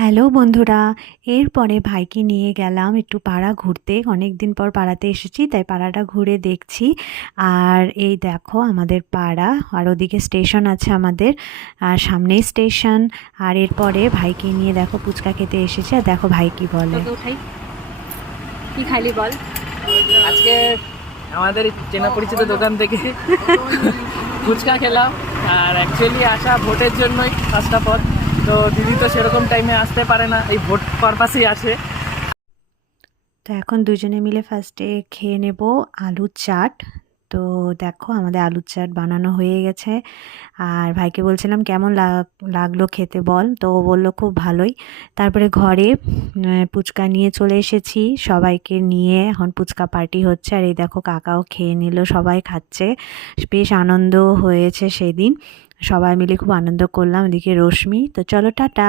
Hello বন্ধুরা, এরপরে ভাইকে নিয়ে গেলাম একটু পাড়া ঘুরতে। অনেক দিন পর পাড়াতে এসেছি, তাই পাড়াটা ঘুরে দেখছি। আর এই দেখো আমাদের পাড়া, আর ওদিকে স্টেশন আছে আমাদের, আর সামনেই স্টেশন। আর এরপরে ভাইকে নিয়ে দেখো ফুচকা খেতে এসেছে, আর দেখো ভাই কি বলে। তোকে উঠাই, কি খাইলি বল। আজকে আমাদের চেনা পরিচিত দোকান থেকে ফুচকা খেলাম। আর অ্যাকচুয়ালি আসা ভোটের জন্যই ফার্স্ট অফ অল। তো দিদি তো সেরকম টাইমে আসতে পারে না, এই ভোট পারপাসেই আসে। তো এখন দুজনে মিলে ফার্স্টে খেয়ে নেব আলুর চাট। তো দেখো আমাদের আলুর চাট বানানো হয়ে গেছে। আর ভাইকে বলছিলাম কেমন লাগলো খেতে বল, তো ও বললো খুব ভালোই। তারপরে ঘরে ফুচকা নিয়ে চলে এসেছি, সবাইকে নিয়ে এখন ফুচকা পার্টি হচ্ছে। আর এই দেখো কাকাও খেয়ে নিল, সবাই খাচ্ছে। বেশ আনন্দ হয়েছে সেদিন, সবাই মিলে খুব আনন্দ করলাম। এদিকে রশ্মি। তো চলো টাটা।